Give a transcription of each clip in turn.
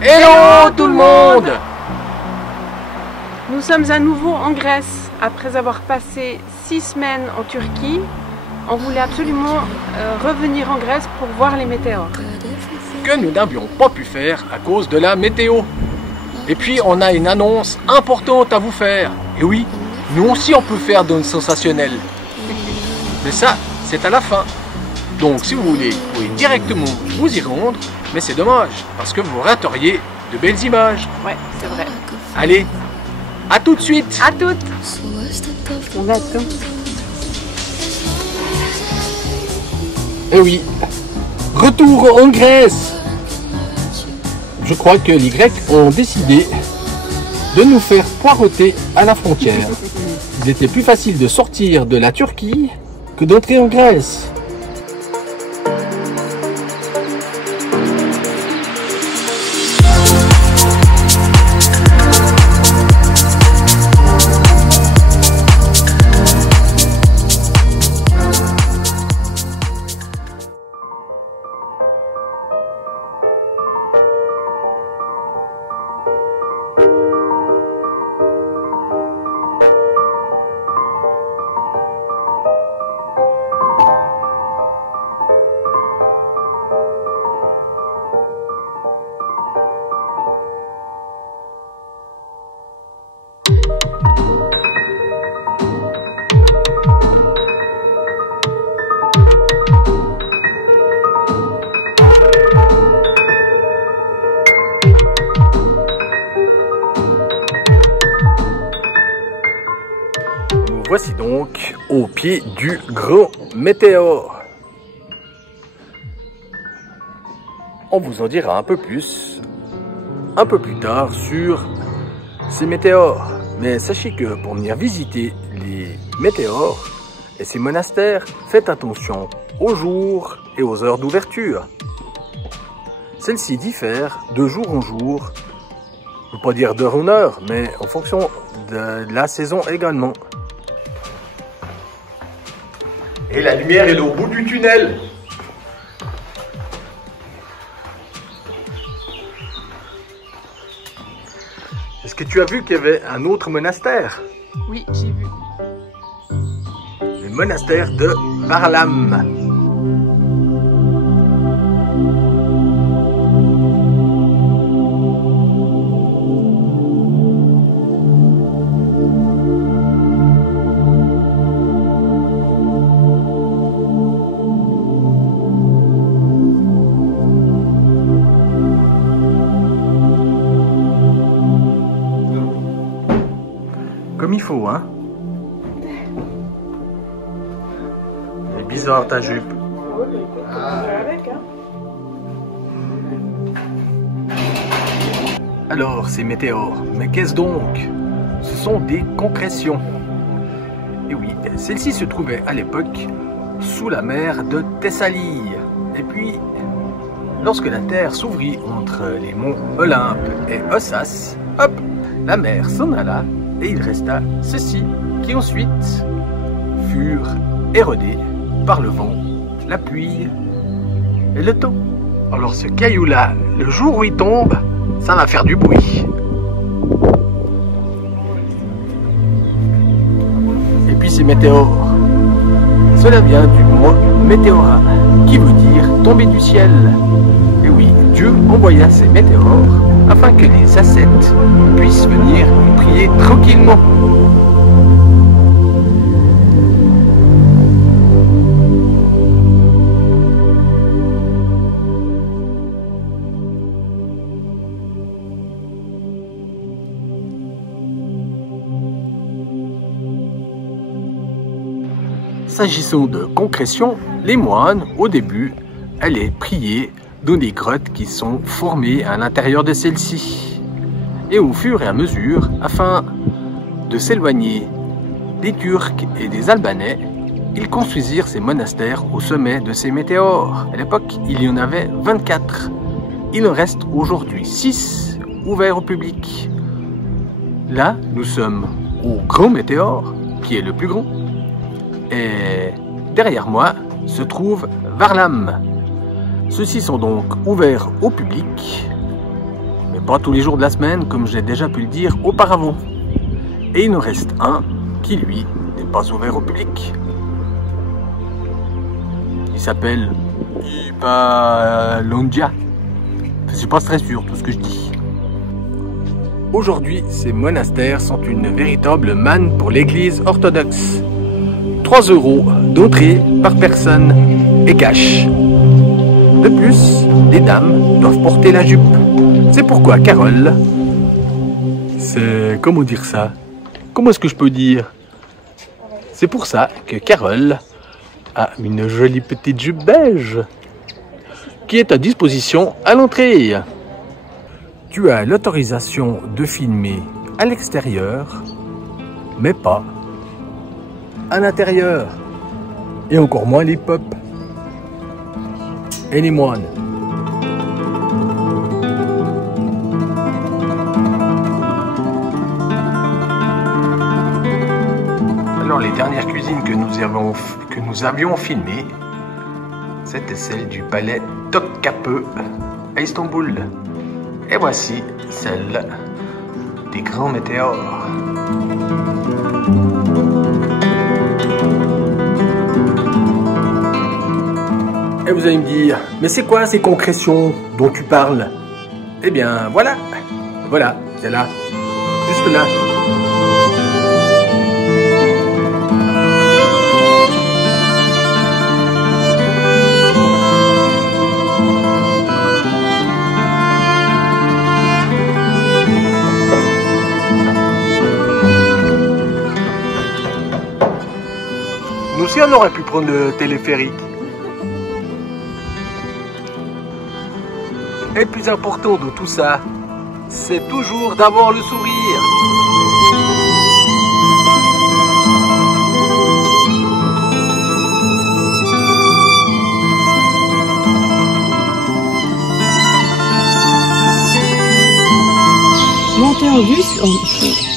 Hello tout le monde! Nous sommes à nouveau en Grèce. Après avoir passé 6 semaines en Turquie, on voulait absolument revenir en Grèce pour voir les météores. Que nous n'avions pas pu faire à cause de la météo. Et puis on a une annonce importante à vous faire. Et oui, nous aussi on peut faire de sensationnel. Mais ça, c'est à la fin. Donc si vous voulez, vous pouvez directement vous y rendre. Mais c'est dommage, parce que vous rateriez de belles images. Ouais, c'est vrai. Allez, à tout de suite. À toutes. On attend. Eh oui, retour en Grèce. Je crois que les Grecs ont décidé de nous faire poireauter à la frontière. Il était plus facile de sortir de la Turquie que d'entrer en Grèce. Voici donc au pied du grand météore. On vous en dira un peu plus tard sur ces météores. Mais sachez que pour venir visiter les météores et ces monastères, faites attention aux jours et aux heures d'ouverture. Celles-ci diffèrent de jour en jour, je ne veux pas dire d'heure en heure, mais en fonction de la saison également. Et la lumière est au bout du tunnel. Est-ce que tu as vu qu'il y avait un autre monastère? Oui, j'ai vu. Le monastère de Varlam. Comme il faut, hein? C'est bizarre ta jupe. Alors, ces météores, mais qu'est-ce donc? Ce sont des concrétions. Et oui, celle-ci se trouvait à l'époque sous la mer de Thessalie. Et puis, lorsque la terre s'ouvrit entre les monts Olympe et Ossas, hop, la mer s'en alla. Et il resta ceux-ci qui ensuite furent érodés par le vent, la pluie et le temps. Alors ce caillou-là, le jour où il tombe, ça va faire du bruit. Et puis ces météores, cela vient du mot météora, qui veut dire tomber du ciel. Et oui, Dieu envoya ces météores afin que les ascètes puissent venir prier tranquillement. S'agissant de concrétion, les moines, au début, allaient prier dans des grottes qui sont formées à l'intérieur de celles-ci. Et au fur et à mesure, afin de s'éloigner des Turcs et des Albanais, ils construisirent ces monastères au sommet de ces météores. À l'époque, il y en avait 24. Il en reste aujourd'hui 6 ouverts au public. Là, nous sommes au Grand Météore, qui est le plus grand. Et derrière moi se trouve Varlam. Ceux-ci sont donc ouverts au public. mais pas tous les jours de la semaine, comme j'ai déjà pu le dire auparavant. Et il nous reste un qui, lui, n'est pas ouvert au public. Il s'appelle Ipalongia. Je suis pas très sûr de tout ce que je dis. Aujourd'hui, ces monastères sont une véritable manne pour l'église orthodoxe. 3 € d'entrée par personne et cash. De plus, les dames doivent porter la jupe. C'est pourquoi Carole... C'est... comment dire ça? Comment est-ce que je peux dire? C'est pour ça que Carole a une jolie petite jupe beige qui est à disposition à l'entrée. Tu as l'autorisation de filmer à l'extérieur, mais pas à l'intérieur. Et encore moins les peuples et les moines. Alors les dernières cuisines que nous avions filmées, c'était celle du palais Topkapı à Istanbul. Et voici celle des grands météores. Et vous allez me dire, mais c'est quoi ces concrétions dont tu parles? Eh bien voilà, voilà, c'est là, juste là. Nous aussi on aurait pu prendre le téléphérique. Et le plus important de tout ça, c'est toujours d'avoir le sourire.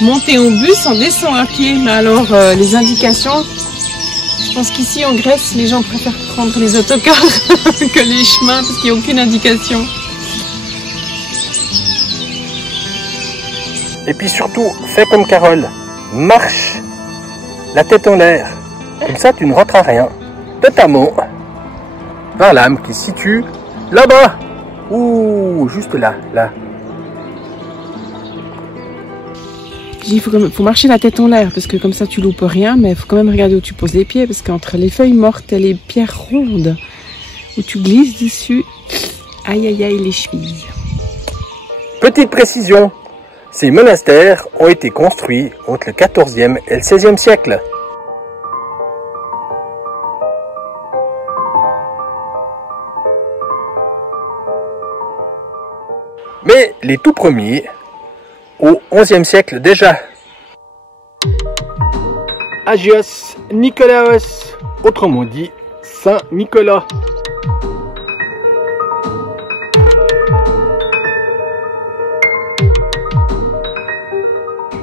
Monter en bus, on descend à pied. Mais alors, les indications, je pense qu'ici en Grèce, les gens préfèrent prendre les autocars que les chemins parce qu'il n'y a aucune indication. Et puis surtout, fais comme Carole, marche la tête en l'air. Comme ça, tu ne rateras rien. Notamment vers l'âme qui se situe là-bas. Ouh, juste là, là. Il faut marcher la tête en l'air parce que comme ça tu loupes rien, mais il faut quand même regarder où tu poses les pieds parce qu'entre les feuilles mortes et les pierres rondes où tu glisses dessus, aïe aïe aïe les chevilles. Petite précision, ces monastères ont été construits entre le XIVe et le XVIe siècle. Mais les tout premiers, au XIe siècle déjà. Agios Nikolaos, autrement dit Saint Nicolas.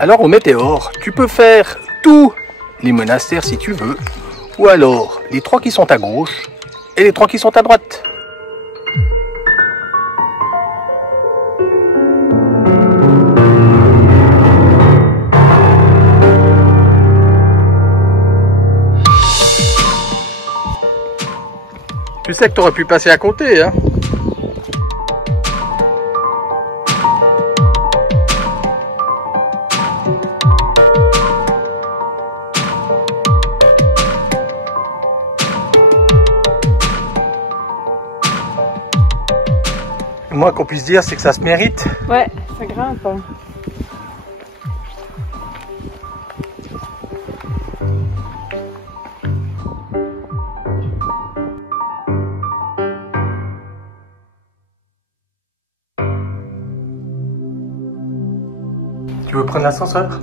Alors au météore, tu peux faire tous les monastères si tu veux, ou alors les 3 qui sont à gauche et les 3 qui sont à droite. Tu sais que tu aurais pu passer à côté, hein? Le moins qu'on puisse dire, c'est que ça se mérite. Ouais, ça grimpe. Hein. Tu veux prendre l'ascenseur?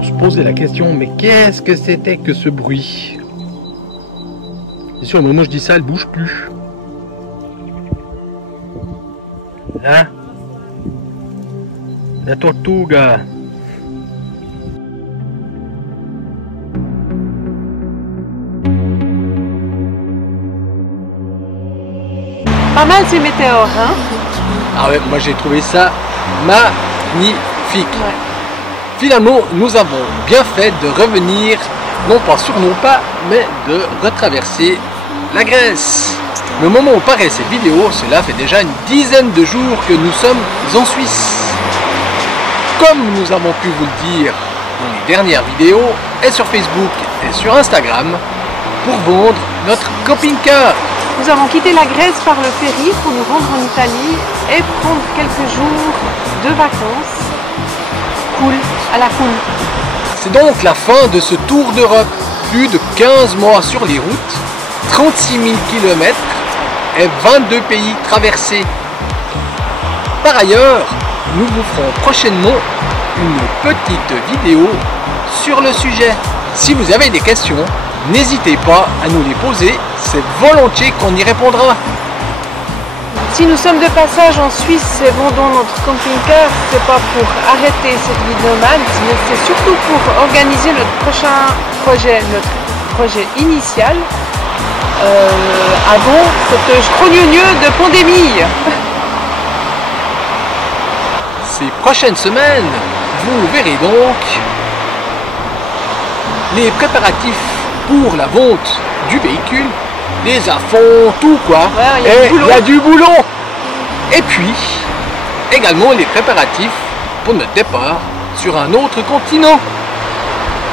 Je posais la question, mais qu'est-ce que c'était que ce bruit? C'est sûr, au moment où je dis ça, elle bouge plus. Là, la tortuga. Pas mal ces météores, hein? Ah ouais, moi j'ai trouvé ça magnifique. Ouais. Finalement, nous avons bien fait de revenir, non pas sur nos pas, mais de retraverser la Grèce. Mais au moment où paraît cette vidéo, cela fait déjà une dizaine de jours que nous sommes en Suisse. Comme nous avons pu vous le dire dans les dernières vidéos, et sur Facebook et sur Instagram, pour vendre notre camping-car. Nous avons quitté la Grèce par le ferry pour nous rendre en Italie et prendre quelques jours de vacances. Cool, à la cool. C'est donc la fin de ce tour d'Europe. Plus de 15 mois sur les routes, 36 000 km et 22 pays traversés. Par ailleurs, nous vous ferons prochainement une petite vidéo sur le sujet. Si vous avez des questions, n'hésitez pas à nous les poser, c'est volontiers qu'on y répondra. Si nous sommes de passage en Suisse et vendons notre camping-car, c'est pas pour arrêter cette vie nomade, mais c'est surtout pour organiser notre prochain projet, notre projet initial, avant cette scrognonieux de pandémie. Ces prochaines semaines, vous verrez donc les préparatifs pour la vente du véhicule, les affonds, tout quoi. Ouais, et il y a du boulot. Et puis, également les préparatifs pour notre départ sur un autre continent.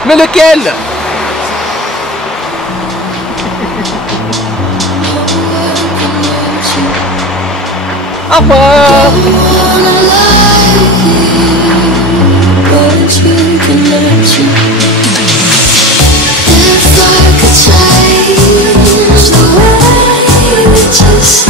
Mais lequel? Au revoir. If I could change the way we just